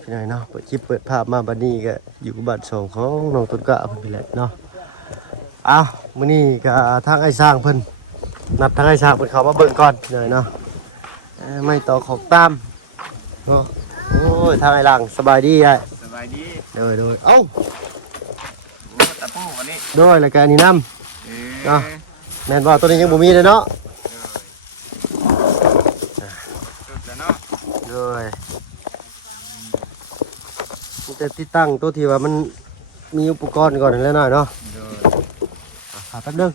พี่น้อยเนาะเปิดคลิปเปิดภาพมาบัดนี้ก็อยู่กับบัด2ของน้องต้นกะเพิ่นพี่แหละเนาะอ้าวมื้อนี้ก็ทางไอ้สร้างเพิ่นนัดทางไอ้สร้างเพิ่นเข้ามาเบิ่งก่อนพี่น้อยเนาะไม่ต่อของตามเนาะโอ้ยทางไอ้หลังสบายดีอ้ายสบายดีโดยเอ้าตะปูวันนี้โดยแล้วก็อันนี้นำเนาะแม่นบ่ตัวนี้ยังบ่มีเลยเนาะจุดแล้วเนาะโดยมันจะติดตั้งตัวที่ว่ามันมีอุปกรณ์ก่อนแล้วหน่อยเนาะแป๊บนึง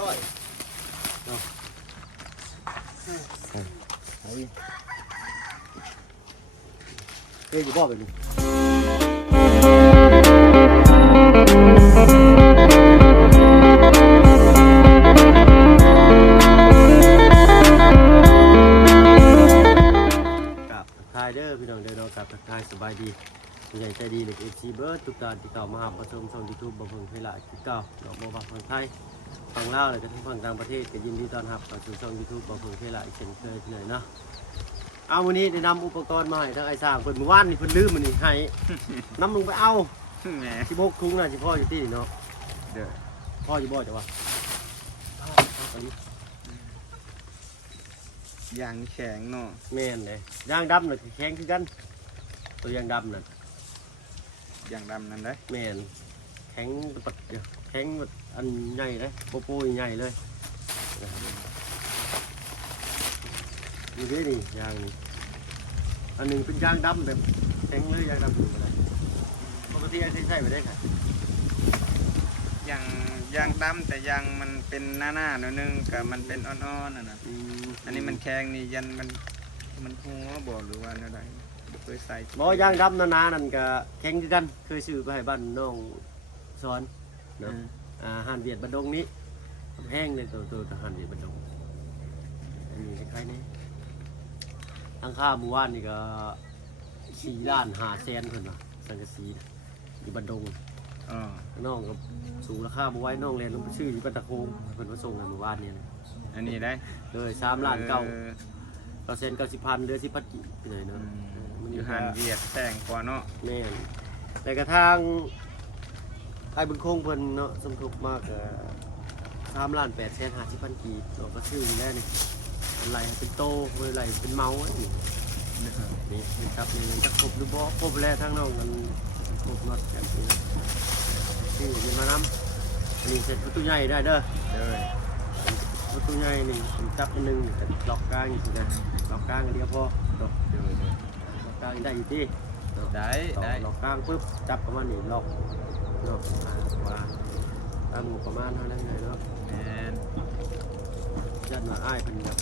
ร้อยเนาะเฮ้ยอยู่บ่แบบนี้กับทายเด้อพี่น้องเด้อเนาะกับทายสบายดีใหญ่ใจดีเลยFCเบิร์ดทุกการที่เก่ามาหาประชมช่อง YouTube บ่เพิ่งเวลาที่เก่าดอกบัวบานฝั่งไทยฝั่งลาวเลยก็ทั้งฝั่งต่างประเทศก็ยินดีต้อนรับเข้าสู่ช่อง YouTube บ่เพิ่งเวลาอีกเช่นเคยที่ไหนเนาะเอาวันนี้ได้นำอุปกรณ์มาให้ทั้งไอ้สร้างเพิ่นเมื่อวานนี่เพิ่นลืมมันนี่ให้นำลงไปเอาแหม16ถุงน่ะสิพ่ออยู่ที่นี่เนาะเด้อพ่ออยู่บ่จ้ะวะยางแข็งเนาะแม่นเลยยางดำน่ะแข็งคือกันตัวยางดำน่ะยางดำนั่นได้แม่นแข็งปัดแข็งอันใหญ่เลยโปโปใหญ่เลยนี่เด้นี่ยางนี่อันหนึ่งเป็นยางดำแบบแข็งเลยยางดำอยู่อะไรปกติไอ้ใส่ไปได้ค่ะยางดำแต่ยางมันเป็นหน้าหน่อยนึงกับมันเป็นอ่อนๆน่ะนะอันนี้มันแข็งนี่ยันมันหัวบ่หรือว่าอะไรเคยใส่บ่ยางดำนานั่นก็แข็งคือกันเคยซื้อไปให้บ้านน้องสอนเนาะอาหารเวียดบันดงนี้แห้งเลยตัวอาหารเวียดบันดงอันนี้คล้ายๆนี้ทั้งค่าหมู่บ้านนี่ก็4 ล้าน5 แสนเพิ่นว่าสังกะสีอยู่บันดงน้องก็สูงราคาบ่ไหว้น้องเรียนลงไปชื่ออยู่ปัตตะโคงเพิ่นมาส่งในหมู่บ้านนี่นะอันนี้ได้เลย3 ล้าน9,990,000เหลือ10,000กิพี่น้อยเนาะอยู่หันเวียดแพงกว่าเนาะแม่นแต่กระทั่งไอ้บุญคงเพิ่นเนาะสมทบมาก3,850,000 กีบเราก็ซื้ออยู่แล้วนี่อะไรเป็นโตอะไรเป็นเมาส์นี่ครับนี่จะครบหรือบ่ครบแล้วทั้งน้องมันครบหมดแบบนี้ชื่อยินมาน้ำอันนี้เสร็จประตูใหญ่ได้เด้อประตูใหญ่นี่จับอันนึงแต่ล็อกกลางอยู่นะล็อกกลางอันเดียวพอล็อกกลางได้อยู่ที่ได้ล็อกกลางปุ๊บจับประมาณนี้ล็อกว่าตามประมาณเท่านั้นเลยเนาะยันมาอ้ายเป็นแบบ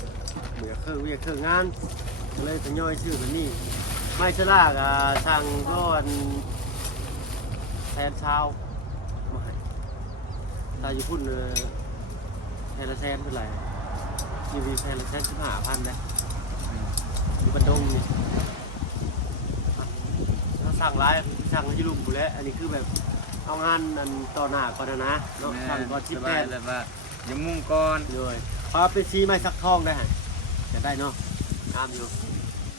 เหมือนเครื่องงานเลยจะย่อยชื่อแบบนี้ไม่ใช่ล่ะทางก็แทนเช้าไม่ตาอยู่พุ่นแทนละแสนเท่าไหร่ชีวีแทนละแสน15,000เลยอยู่บันดงนี่ถ้าสั่งร้ายสั่งให้ลุงกูแล้วอันนี้คือแบบเอางานอันต่อหน้าก่อนนะเนาะสั่งก่อนชิปแทนเลยว่าอย่ามุ่งก่อนเลยพอไปชี้ไม้สักทองได้ฮะจะได้เนาะงามอยู่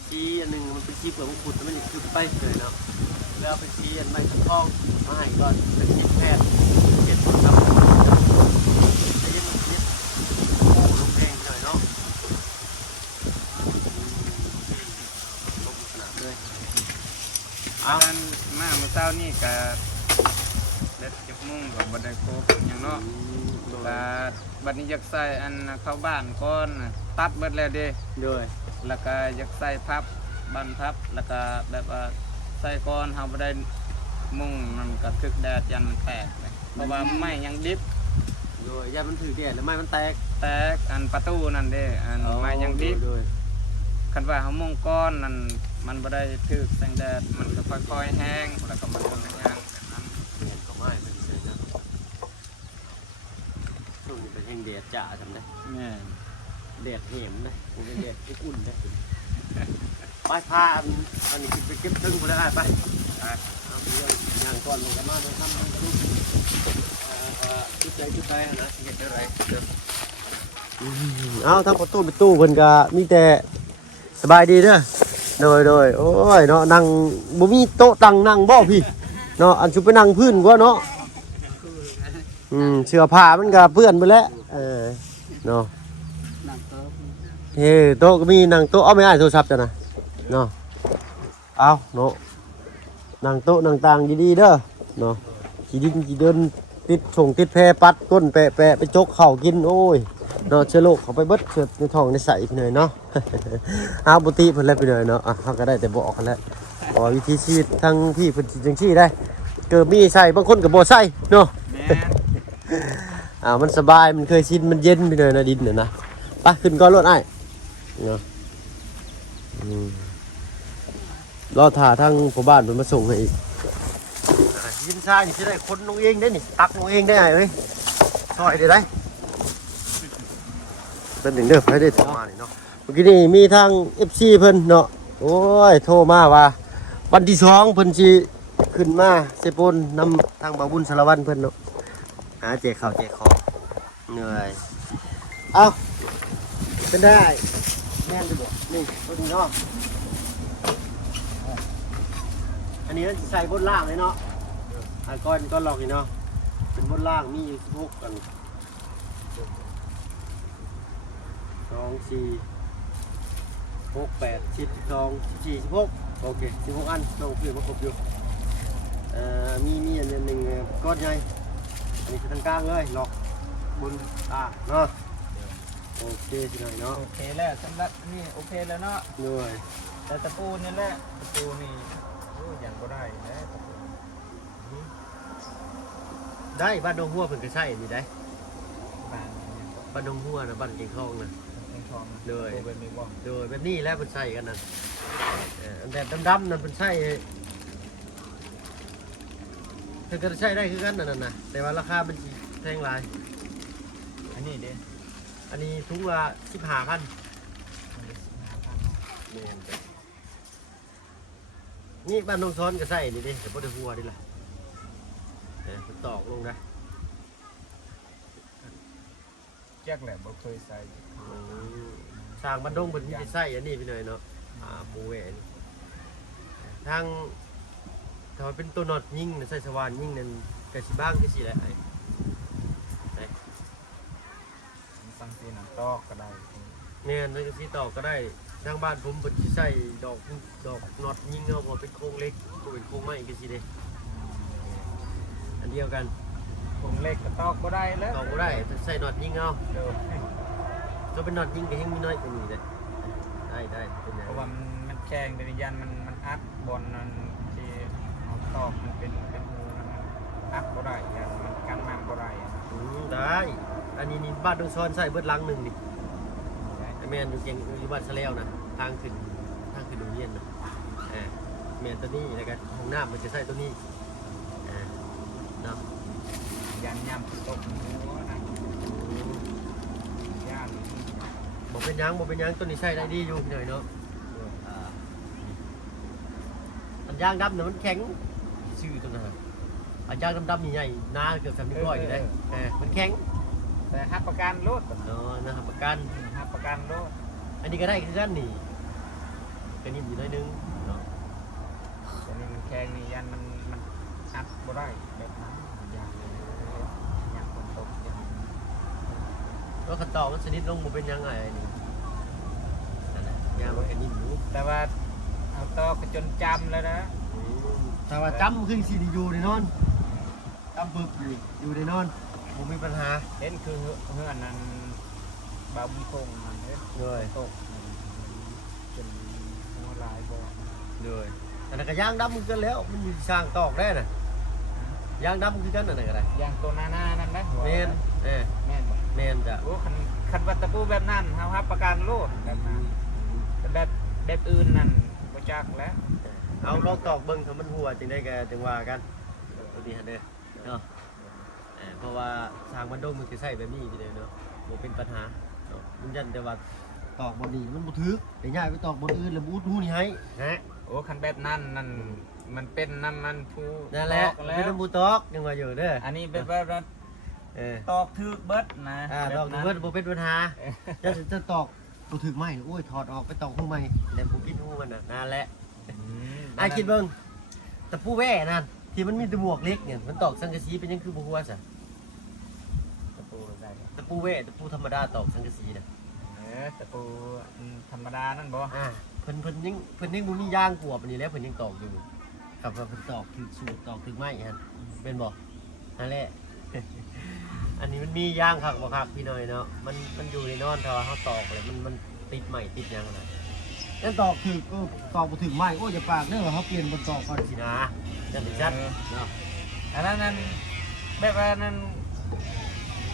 ชี้อันหนึ่งมันเป็นชี้เปลือกมะกรูดมันขุดไปเลยเนาะแล้วไปชี้อันไม้สักทองมาให้ก่อนเป็นชิปแทนเก็บครับจะยึดนิดโอ้ลงแดงหน่อยเนาะลงขนาดเลยเอาด้านมาเมื่อเช้านี่กับเล็ดเก็บมุ่งกับบันไดโคกอย่างเนาะบัดนี้อยากใส่อันเข้าบ้านก้อนตัดเบิดแล้วเด้ด้วยแล้วก็อยากใส่พับบันพับแล้วก็แบบว่าใส่ก้อนเฮาบ่ได้มุ่งมันก็ทึกแดดยันมันแตกเลยเพราะว่าไม้ยังดิบด้วยยันมันถือแดดแล้วไม้มันแตกอันประตูนั่นเด้อันไม้ยังดิบคันว่าเฮามุ่งก้อนนั่นมันบ่ได้ทึกแสงแดดมันก็ค่อยๆแห้งแล้วก็มันก็ย่างแบบนั้นเห็นก็ไม้เป็นเลยนะ งนี้เป็นแห้งแดดจ้าทำได้ แม่น แดดเหมนะมันเป็นแดดอุ่นๆนะไปพาอันนี้ไปเก็บทึ่งไปเลยไปเอาเรื่องงานก่อนลงกันมาเลยทำมันก็รู้จุดใดนะเห็นอะไรเอาทั้งประตูเพิ่นก็มีแต่สบายดีเด้อโดยโอ้ยเนาะนั่งบ่มีโต๊ะตั้งนั่งบ่พี่เนาะอันชุบไปนั่งพื้นกว่าเนาะเสื้อผ้ามันก็เปื้อนไปแล้วเนาะโต๊ะก็มีนั่งโต๊ะเอาไม่ได้โทรศัพท์จ้ะนะเนาะเอาเนาะนั่งโต๊ะนั่งต่างดีๆเด้อเนาะขี้ดินขี้เดินติดส่งติดแพรปัดก้นแปะไปจกเข่ากินโอ้ยเนาะเชื้อโรคเขาไปเบิดเชื้อในท้องในใส่พี่หน่อยเนาะ เอาบุตรีเพิ่นแล้วพี่หน่อยเนาะเขาก็ได้แต่บอกกันแล้วขอวิธีชีวิตทั้งพี่เพิ่นจังซี่ได้เกิดมีใส่บางคนก็บ่ใส่เนาะ แม่น มันสบายมันเคยชินมันเย็นพี่หน่อยนะดินน่ะนะไปขึ้นก่อนรถอ้ายเนาะรอถ่าทั้งผู้บ้านเพิ่นมาส่งให้อีกยินซ่านี่สิได้คนลงเองได้นี่ตักลงเองได้เอ้ยซอยได้เป็นหนึ่งเด้อไปได้ถึงมานี่เนาะเมื่อกี้นี่มีทาง FC เพิ่นเนาะโอ้ยโทรมาว่าวันที่2เพิ่นสิขึ้นมาเซปนนำทางบ่าวบุญสารวัตรเพิ่นเนาะหาแจกข้าวแจกของเหนื่อยเอาเป็นได้แม่นบ่นี่ตัวนี้เนาะอันนี้ใส่บนล่างเลยเนาะก้อนหลอกนี่เนาะเป็นบนล่างมีอยู่16กัน2 4 6 8 10 12 14 16โอเค16อันน้องเพื่อนมาครบอยู่มีอันหนึ่งก้อนใหญ่อันนี้คือทางกลางเลยหลอกบนเนาะโอเคสิหน่อยเนาะ โอเคแล้วสำหรับนี่โอเคแล้วเนาะ ด้วย แต่ตะปูนี่แหละตะปูนี่ยังบ่ได้นะตะปู ได้บ้านดงหัวเพิ่นก็ใช่นี่ได้ บ้าน บ้านดงหัวนะบ้านเก่งทองนะ เป็นทอง เลย เป็นมีบ่ โดยแบบนี้แหล้วเพิ่นใส่กันนั่นอันแบบดำๆนั่นเพิ่นใส่เพิ่นก็ใช้ได้คือกันนั่นน่ะแต่ว่าราคามันสิแพงหลาย อันนี้เด้ อันนี้ถุงละ15,000นี่บ้านน้องซ้อนก็ใส่นี่ดิแต่บ่ได้หัวดิล่ะมันตอกลงนะ แจ็คแหละบ่เคยใส่ สร้างบ้านดงเพิ่นมีใส่อันนี้ไปเลยเนาะปูแหวนทางถ้าว่าเป็นตัวน็อตยิงใส่สว่านยิงนั่นก็สิบ้างคือสิแหละ ตั้งที่นั่นตอกก็ได้ แม่นแล้วก็สิตอกก็ได้ทางบ้านผมเพิ่นสิใส่ดอกน็อตยิงเอาบ่เป็นโครงเล็กบ่เป็นโครงไม้ก็สิเด้อันเดียวกัน ผมเล็กก็ตอกบ่ได้แล้ว ตอกบ่ได้ใส่น็อตยิงเอา เด้อ ตัวเป็นน็อตยิงก็ยังมีน้อยกว่านี้เด้ได้เป็นไง เพราะว่ามันแข็งเดยวยันมันอัดบนนั้นที่เอาตอกมันเป็นหูมันอัดบ่ได้ยันมันกันน้ำบ่ได้ ได้อันนี้นี่บ้านดงซ้อนใส่เบิดหลังหนึงนี่ไอ้แม่นอยู่เก่งอยู่บ้านสะแล้วนะทางขึ้นโรงเรียนนะแม่นตัวนี้แล้วก็ห้องน้ำมันจะใส่ตัวนี้เนาะ ยันยำตกหัวนะย่าน บ่เป็นหยังตัวนี้ใส่ได้ดีอยู่พี่หน่อยเนาะอันยางดำเนี่ยมันแข็งชื่อตัวนั้นอันยางดำๆนี่ใหญ่หนาเกือบ300อยู่ได้มันแข็ง แต่หักประกันรถ เนาะนะครับประกัน หักประกันรถ อันนี้ก็ได้คือกันนี่ก็นิ่มอยู่หน่อยนึงเนาะ อันนี้มันแข็งนี่ยันมันอัดบ่ได้แบบนั้นยันฝนตกยัน แล้วขั้นตอนมันชนิดลงมันเป็นยังไงนี่นั่นแหละยางมันก็นิ่มอยู่ แต่ว่าเอาตอกจนจำแล้วนะ แต่ว่าจำขึ้นซีดีอยู่ในนอนจำปึบอยู่ในนอนผมมีปัญหา เห็นคือเฮือนนั้นบาบุญคงมันเลย ตกจนหัวลายบ่ เลยอันนั้นก็ยางดำคือกันแล้วมันมีสร้างตอกได้น่ะยางดำคือกันอันนั้นก็ได้ อย่างตัวหน้านั่นนะ เมนแม่นบ่ เมนจ้ะ โอ้คันวัตถุแบบนั้นเฮารับประกันโลดแบบนั้นแต่แบบอื่นนั่นบ่จักแล้ว เอาลองตอกเบิ่งถ้ามันหัวจังได้ก็จังว่ากันตัวนี้ฮะเด้อเนาะ เพราะว่าทางมันดงมันจะใส่แบบนี้อยู่เลยเนาะบ่เป็นปัญหาเนาะมันยันแต่ว่าตอกบนนี้มันบ่ถึกแต่ย้ายไปตอกบนอื่นแล้วบ่อุดหูนี่ให้ฮะ โอ้คันแบบนั้นนั่นมันเป็นน้ำมันผู้ นั่นแหละ ตอกแล้ เป็น ว น้ำบูตอกยังว่าอยู่เด้อ อันนี้เป็นแบบว่า ตอกถึกเบิดนะ ตอกถึกเบิดบ่เป็นปัญหาจะตอกบ่ถึกไหมโอ้ยถอดออกไปตอกหูใหม่แล้วบ่ปิดหูมันน่ะนั่นแหละคิดเบิ่งตะปูแว่นั่นที่มันมีแตะหมวกเล็กเนี่ยมันตอกสังกะสีเป็นยังคือบ่ฮู้ว่าซะ ตะปูได้ ตะปูแว่ตะปูธรรมดาตอกสังกะสีน่ะ ตะปูธรรมดานั่นบ่ เพิ่นยังบ่มียางกวบอันนี้แล้วเพิ่นยังตอกอยู่ครับว่าเพิ่นตอกถึกสูตรตอกถึกไม้ฮะเป็นบ่นั่นแหละ อันนี้มันมียางคักบ่คักพี่น้อยเนาะมันอยู่ในนอนถ้าว่าเฮาตอกเลยมันติดไม้ติดหยังน่ะนั่นตอกถึกตอกบ่ถึกไม้โอ้อย่าปากเด้อเฮาเปลี่ยนบนตอกก่อนสินะจังสิจัดเนาะ อันนั้นแบบว่านั้น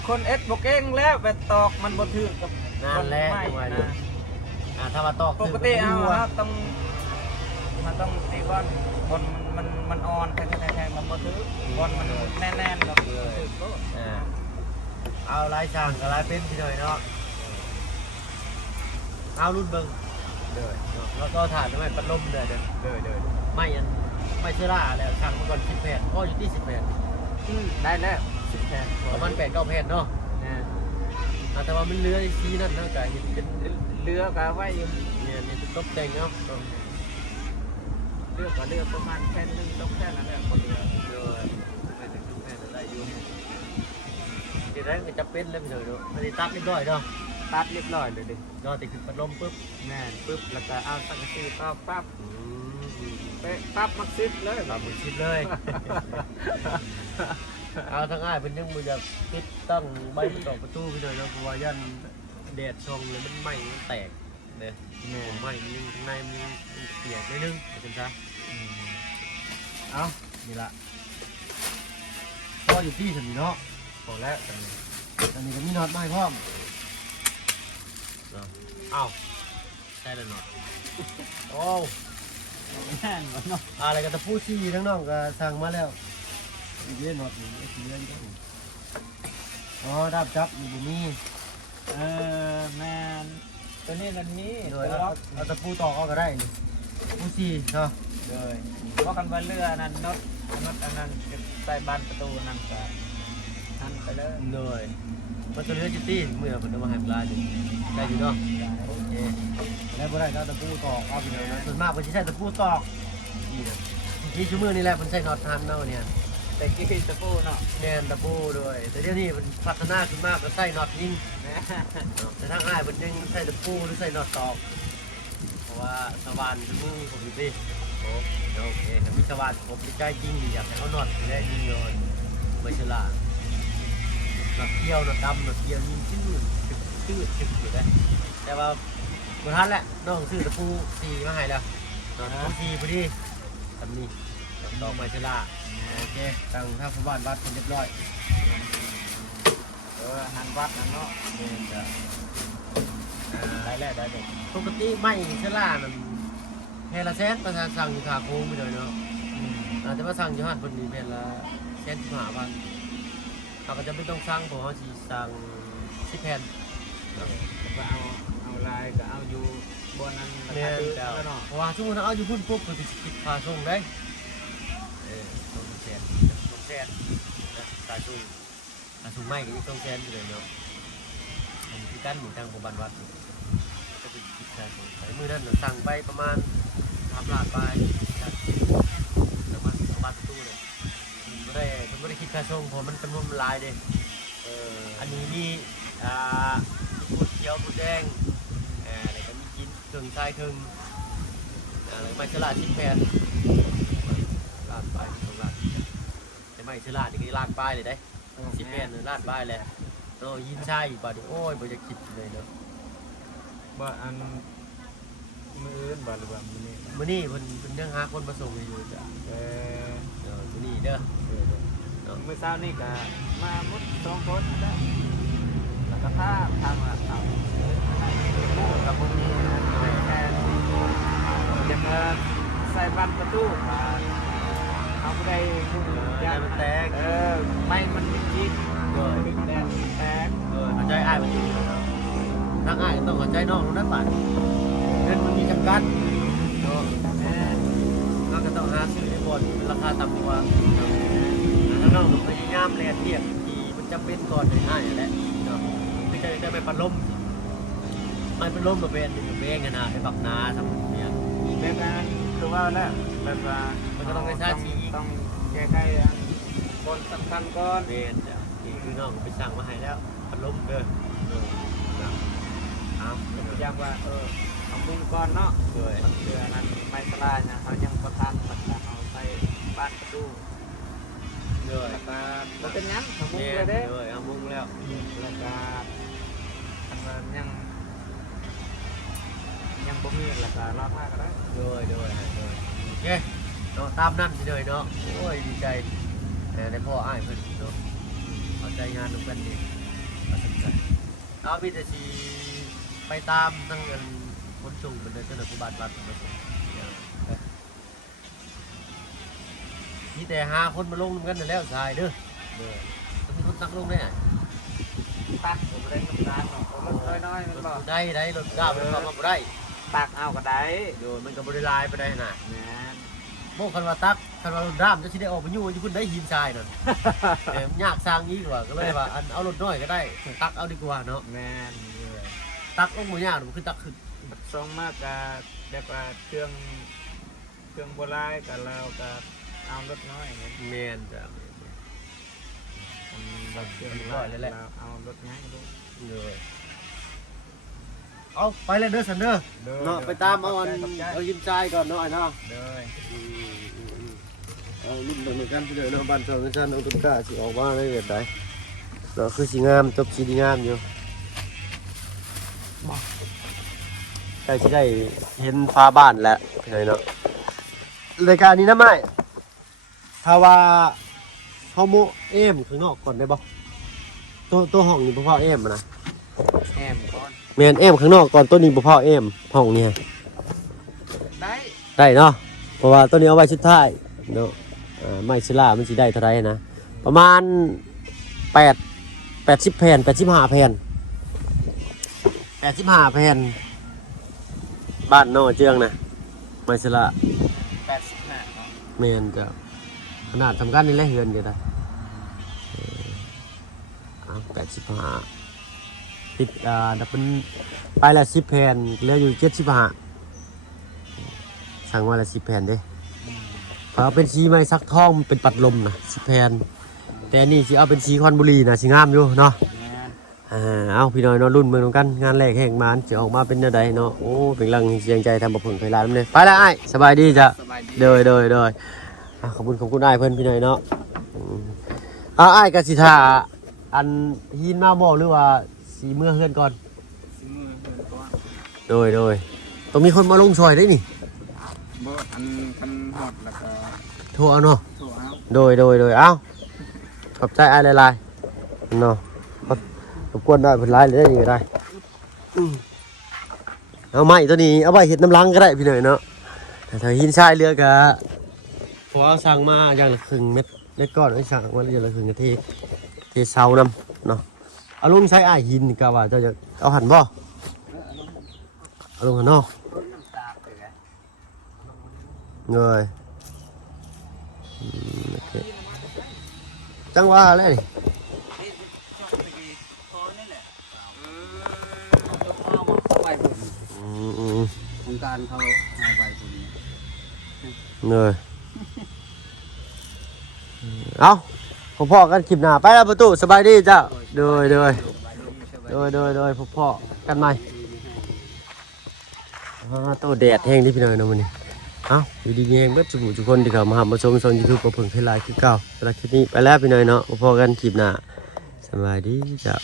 คนเอ็ดบ่เก่งแล้วแบบตอกมันบ่ถึกกับ นั่นแหละ ไม้ ว่า นะ ถ้าว่าตอก ป ถึก กติเอา มัน ครับต้องตีบอลบอลมันอ่อนแทงมันบ่ถึกบอลมันแน่นๆแล้วถึกโต เอาลายช่างกับลายเป็นพี่น้อยเนาะเอารุ่นเบิ่ง เด้อ แล้วก็ถ่านด้วยพัดลมเด้อ เด้อ ไม่เชื้อราแล้วช่างมันก่อน10แผ่นก็อยู่ที่10แผ่น ได้แล้ว10แทน ประมาณ8-9แผ่นเนาะแต่ว่ามันเหลือสีนั่นเนาะก็เห็นเป็น เรือก็ไว้อยู่ เนี่ยนี่เป็นตบแต่งเนาะ เรือประมาณแค่นึงต้องแค่นั้นแหละคนเรือ เลยไม่ถึงทุกแผ่นอะไรอยู่ทีแรกก็จะเป็นแล้วพี่น้อยเนาะไม่ได้ตัดเรียบร้อยเนาะ ตัดเรียบร้อยเลยดิ ก็ติดขึ้นพัดลมปุ๊บ แม่นปึ๊บแล้วก็เอาสังกะสีตอกปั๊บไปปั๊บมักซิดเลย ตามมือชิดเลย เอาทั้งง่ายเป็นยังมือจะปิดตั้งใบตอกประตูพี่หน่อยเนาะเพราะว่ายันแดดช่องเลยมันไหม้มันแตกเนี่ย แม่น ไหม้มันยังข้างในมันยังเปียกนิดนึงเป็นซะเอานี่ละพออยู่ที่สมีเนาะ พอแล้ว อันนี้ก็มีน็อตไม้พร้อมเอาใช่เลยน็อตโอ้ แน่นวะเนาะ อะไรกันตะปูชีทั้งน้องก็สั่งมาแล้วอีกเรื่องน็อตนี่ไอ้เรื่องนี้อ๋อดับจับอยู่บนนี้ แม่นตัวนี้มันมี โด ตั ยว ล็อก เอาตะปูตอกเอาก็ได้นี่ตะปูชีเนาะ เลยว่ากันว่าเรือนั่นน็อตอันนั้นใส่บานประตูนั่นก็ทันไปเลย เลยมันจะเหลือจิตตี้เมื่อมันเอามาให้ปลาอยู่ได้อยู่เนาะโอเคแล้วบ่ได้ก็ตะปูตอกเอาไปเลยนะส่วนมากมันจะใช้ตะปูตอกนี่ชั่วโมงนี่แหละมันใช้น็อตทันเนาะเนี่ย แต่กี้ตะปูเนาะ แนนตะปูด้วยแต่เดี๋ยวนี้มันพัฒนาขึ้นมากก็ใส่น็อตยิงแต่ทางอ้ายมันยังใส่ตะปูหรือใส่น็อตตอกเพราะว่าสว่านชั่วโมงผมอยู่ดิโอเคถ้ามีสว่านผมจะใกล้ยิงอยากให้เอาน็อตไปได้ยิงเลยไม่ฉลาดน็อตเกี่ยวน็อตดำน็อตเกี่ยวยิงชื่ออยู่ได้แต่ว่าบนทันแหละน้องซื้อตะปูสีมาให้แล้วน็อตตะปูสีพอดีทำนี่ตอกไม่ฉลาดโอเคตั้งท่าผู้บ้านวัดเป็นเรียบร้อย หันวัดนั่นเนาะ เนี่ยจะ ได้แล้วได้เลย ปกติไม่ฉลาดมันแพละแสนประชาสั่งอยู่ขาโค้งไปเลยเนาะแต่ว่าสั่งอยู่หันบนนี้แพละ1,500,000เขาก็จะไม่ต้องสั่งเพราะเขาสีสั่ง10แผ่น ก็เอาลายก็เอาอยู่บนนั้นรา แม่ คาถือ เจ้า แล้วเนาะ เพราะว่าสมมุติเอาอยู่พุ่นปุ๊บเขาจะคิดค่าส่งได้200,000นะค่าส่งไม่ก็ยัง200,000อยู่เลยเนาะผมที่กั้นหมู่ทางหมู่บ้านวัดก็เป็นคิดค่าส่งไปมื้อนั้นสั่งไปประมาณ3 ล้านไปแต่ว่า2 บาทตู้เลยผมไม่ได้คิดค่าส่งเพราะมันจำนวนมันหลายเด้อันนี้มีพูดเขียวพูดแดงอะไรก็มีกินเครื่องชายเครื่องอะไรไม่ฉลาด10 แผ่นลาดไป2 ล้านแต่ไม่ฉลาดนี่ก็ลาดป้ายเลยได้10 แผ่นลาดป้ายเลยโอ้ยินชายอีกบาทโอ้ยบ่จะคิดเลยเนาะ บ่อันมืออื่นบ่หรือว่ามือนี้ มื้อนี้เพิ่นยังหาคนมาส่งอยู่จ้ะมื้อนี้เด้อ มื้อเช้านี่ก็มามุด2 คนแล้วก็ทางละเอากับบ่มีแค่จะมาใส่บันประตูมาเอาไปได้ ยามันแตก ไม่มันยิง มันอยู่เนาะทางง่ายก็ต้องเข้าใจน้องรู้นะป่านเงินมันมีจำกัดเนาะเราก็ต้องหาซื้อในบ่อนเป็นราคาต่ำกว่าแล้วน้องต้องพยายามเรียนเทียบที่มันจำเป็นก่อนในง่ายแหละเนาะไม่ใช่ได้ไปปัดลมมันเป็นลมมาเป็นกันนะไปปรับนาทำเนี่ย แบบนั้นคือว่าแล้วแบบว่า มันก็ต้องได้ชาติ ต้องแก้ไขบนสำคัญก่อน เรียนเนี่ยนี่คือน้องไปสั่งมาให้แล้วปัดลมเด้อครับ พยายามว่าทำบุญก่อนเนาะ ด้วย เดือนนั้นไม่สลายนะเขายังประทานปัจจัยเอาไปบ้านประตู ด้วย แล้วก็มันเป็นยังทำบุญ เรีย เลย น เด้ ด้วยเอามุ้งแล้ว แล้วก็ทำงานยังบ่มีแล้วก็รอดมากก็ได้ ด้วยโอเคเนาะตามนั่นสิเลยเนาะโอ้ยดีใจได้พ่ออ้ายเพิ่นเนาะเข้าใจงานของเพิ่นดีประทับใจเอาพี่แต่สิไปตามทั้งเงินขนส่งเป็นเดือนเจ้าหน้าที่บ้านมาส่งมีแต่หาคนมาลงกันนั่นแล้วชายเด้อต้องมีคนตักลงได้อ่ะ ตักผมได้กำลังรถน้อยๆมันบอก ได้รถก้าวมันเข้ามาบ่ได้ ตักเอาก็ได้ โดยมันก็บ่ได้ลายไปได้น่ะ แม่น โม่คันว่าตักคันว่ารถด้ามจะสิได้ออกไปอยู่อยู่พุ่นได้หินทรายนั่น มันยากสร้างนี้กว่าก็เลยว่าอันเอารถน้อยก็ได้ตักเอาดีกว่าเนาะ แม่น ตักลงบ่ยากมันคือตักขึ้น ส่งมากกับแบบว่าเครื่องโบราณกับเราก็เอารถน้อยเนี่ย แม่นจ้ะ แบบเครื่องร้อยแล้วเอารถง่ายดู เลยเอาไปเลยเด้อสันเด้อเนาะไปตามเอาอันเอาหินทรายก่อนเนาะไอ้เนาะ เลย เอารุ่นเหมือนกันพี่เด้อเนาะบ้านเจ้าเงินชั้นน้องตุ้มกล้าสิออกมาได้แบบใดเนาะคือสิงามจบสิดีงามอยู่ใกล้สิได้เห็นฟ้าบ้านแล้วพี่น้อยเนาะรายการนี้นะไม่ถ้าว่าเฮาโมเอมข้างนอกก่อนได้บ่ตัวห้องนี่บ่พอเอมนะ แอมก่อน แม่นเอมข้างนอกก่อนตัวนี้บ่พอเอมห้องนี่ ได้ ได้เนาะเพราะว่าตัวนี้เอาไว้สุดท้ายเนาะไม้ศิลามันสิได้เท่าไหร่นะประมาณ80แผ่น85แผ่น85แผ่นบ้านนอเจืองนะไม้ศิลา 85เนาะ แม่นจ้ะขนาดทำกันนี่แหละเฮือนเดียวได้85ติดดับเป็นไปละ10แผ่นเหลืออยู่75สั่งมาละ10แผ่นเด้เอาเป็นสีไม้สักทองเป็นปัดลมนะ10แผ่นแต่อันนี่สิเอาเป็นสีคอนบุรีนะสิงามอยู่เนาะ เอาพี่น้อยเนาะรุ่นเมืองกันงานแรกแห่งมานจะออกมาเป็นอะไรเนาะโอ้เป็นรังเสียงใจทำบะผงไฟลายมันเลยไปแล้วไอ้สบายดีจ้ะเดยขอบคุณอ้ายเพื่อนพี่น้อยเนาะอ้ายกสิทาอันหินมาบอกหรือว่าสีเมื่อเฮือนก่อน สิมือเพิ่นก่อน โดยต้องมีคนมาลงซอยได้นี่ บ่อันคันฮอดแล้วก็ โทรเอาเนาะ โทรเอา โดยเอาขอบใจอ้ายหลายๆเนาะรบกวนได้เป็นไรเลยได้ยังไงได้เอาไม้ตัวนี้เอาไว้เห็ดน้ำล้างก็ได้พี่หน่อยเนาะแต่ถ้าหินทรายเรือกะพอเอาสั่งมาอย่างละครึ่งเม็ดเล็กก้อนไอ้สั่งมาอย่างละครึ่งนาทีเทเสานำเนาะเอาลงใช้อ้ายหินกะว่าเจ้าจะเอาหันบ่เอาลงหันเนาะ รถน้ำตาไปไง เลยโอเคจังหว่าแล้วนี่ โครงการเขาเอาไปตรงนี้ เลยเอาพ่อกันคลิปหน้าไปแล้วประตูสบายดีเจ้าโดยพ่อกันใหม่โตแดดแห้งที่พี่น้อยนะมันนี่เอาอยู่ดีๆเองเบิดจุกคนที่เขามาหามาชมซอนยูทูบกับเพิ่งเพลายคือเก่าสำหรับคลิปนี้ไปแล้วพี่น้อยเนาะพ่อกันคลิปหน้าสบายดีเจ้า